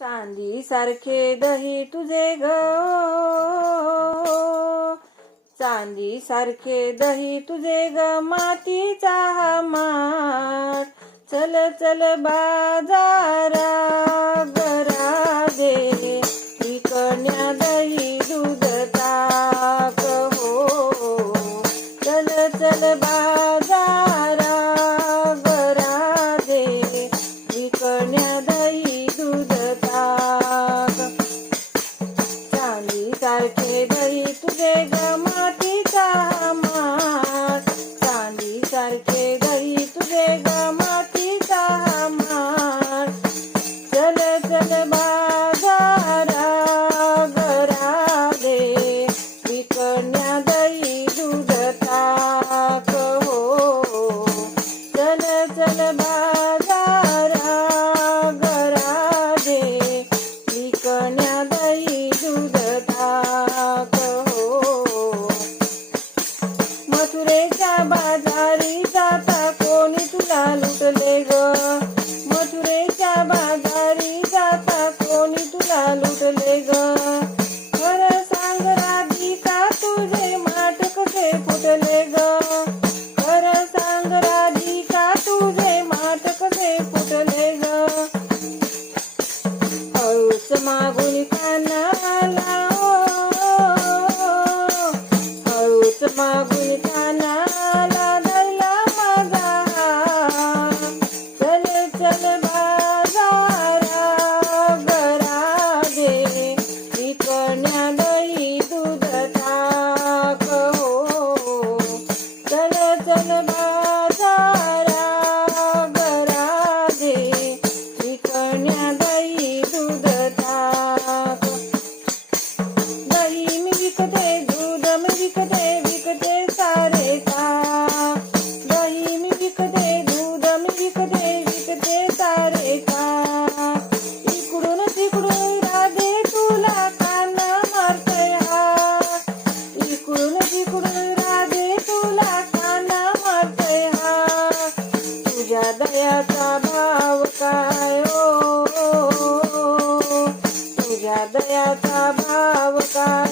चांदी सारखे दही तुझे ग. चांदी सारखे दही तुझे ग. मातीचा हा माठ. चल चल बाजारा गरा दे. வாழ்க்கை பறித்து வேகமா દયા દયાતા ભાવ કા